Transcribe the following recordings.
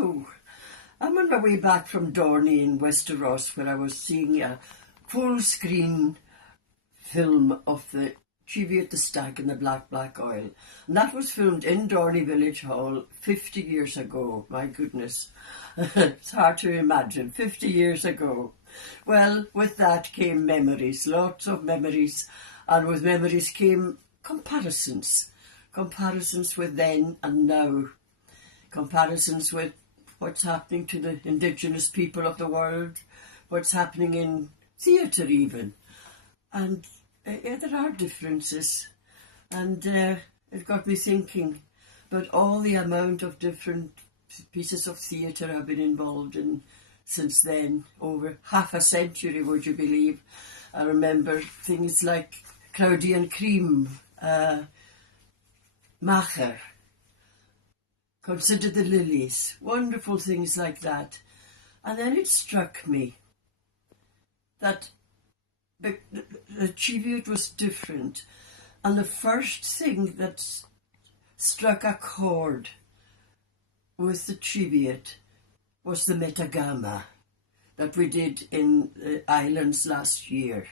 Hello. I'm on my way back from Dorney in Westeros, where I was seeing a full-screen film of the Cheviot, the Stag and the Black Oil. And that was filmed in Dorney Village Hall 50 years ago. My goodness. It's hard to imagine. 50 years ago. Well, with that came memories, lots of memories. And with memories came comparisons. Comparisons with then and now. Comparisons with what's happening to the indigenous people of the world, what's happening in theatre even. And there are differences. And it got me thinking about all the amount of different pieces of theatre I've been involved in since then, over half a century, would you believe. I remember things like Cloudy and Cream, Macher, Consider the Lilies, wonderful things like that. And then it struck me that the Cheviot was different. And the first thing that struck a chord with the Cheviot was the Metagama that we did in the islands last year.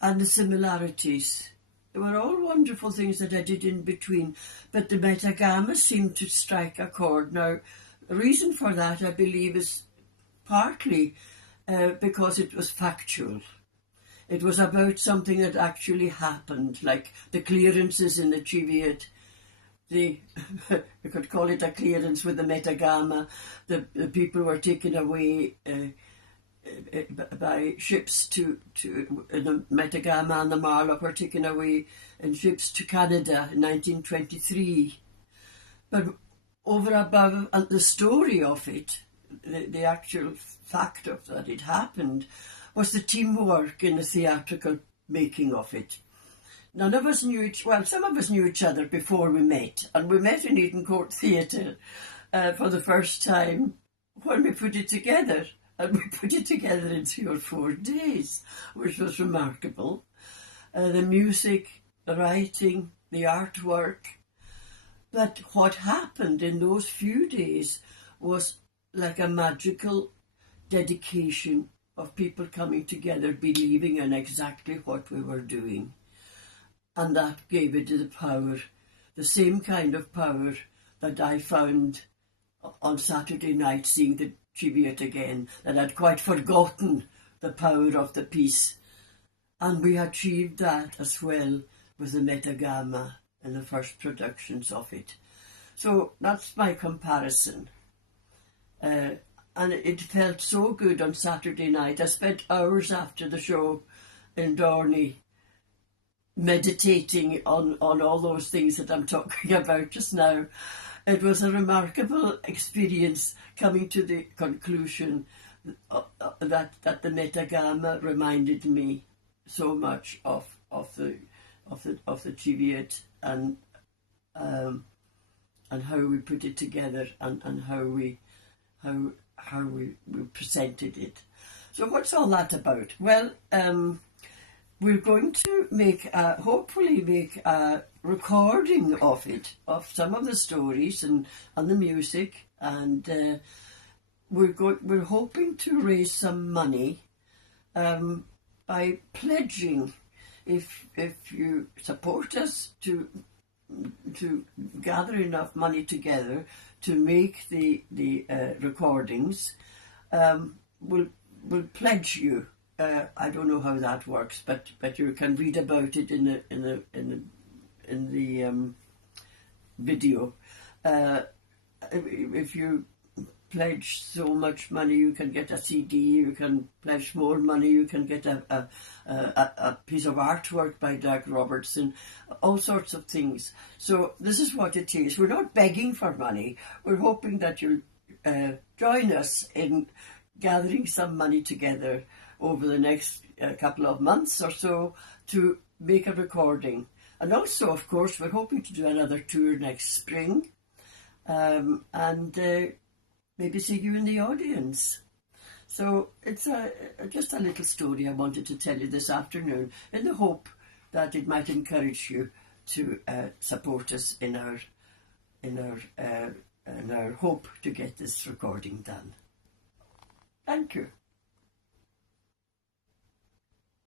And the similarities. They were all wonderful things that I did in between, but the Metagama seemed to strike a chord. Now, the reason for that, I believe, is partly because it was factual. It was about something that actually happened, like the clearances in the Cheviot. We could call it a clearance with the Metagama. The people were taken away by ships to the Metagama and the Marlock were taken away in ships to Canada in 1923. But over above and the story of it, the actual fact of that it happened, was the teamwork in the theatrical making of it. None of us knew some of us knew each other before we met, and we met in Eden Court Theatre for the first time when we put it together. And we put it together in 3 or 4 days, which was remarkable. The music, the writing, the artwork. But what happened in those few days was like a magical dedication of people coming together, believing in exactly what we were doing. And that gave it the power, the same kind of power that I found on Saturday night seeing the Cheviot again, that I'd quite forgotten the power of the piece. And we achieved that as well with the Metagama and the first productions of it. So that's my comparison. And it felt so good on Saturday night. I spent hours after the show in Dorney meditating on all those things that I'm talking about just now. It was a remarkable experience coming to the conclusion that the Metagama reminded me so much of the Cheviot and how we put it together and how we presented it. So what's all that about? Well, we're going to hopefully make a recording of it, of some of the stories and the music, and we're hoping to raise some money by pledging. If you support us to gather enough money together to make the recordings, we'll pledge you. I don't know how that works, but you can read about it in the video. If you pledge so much money, you can get a CD. You can pledge more money, you can get a piece of artwork by Doug Robertson. All sorts of things. So this is what it is. We're not begging for money. We're hoping that you'll join us in gathering some money together over the next couple of months or so to make a recording. And also, of course, we're hoping to do another tour next spring and maybe see you in the audience. So it's just a little story I wanted to tell you this afternoon in the hope that it might encourage you to support us in our and our hope to get this recording done. Thank you.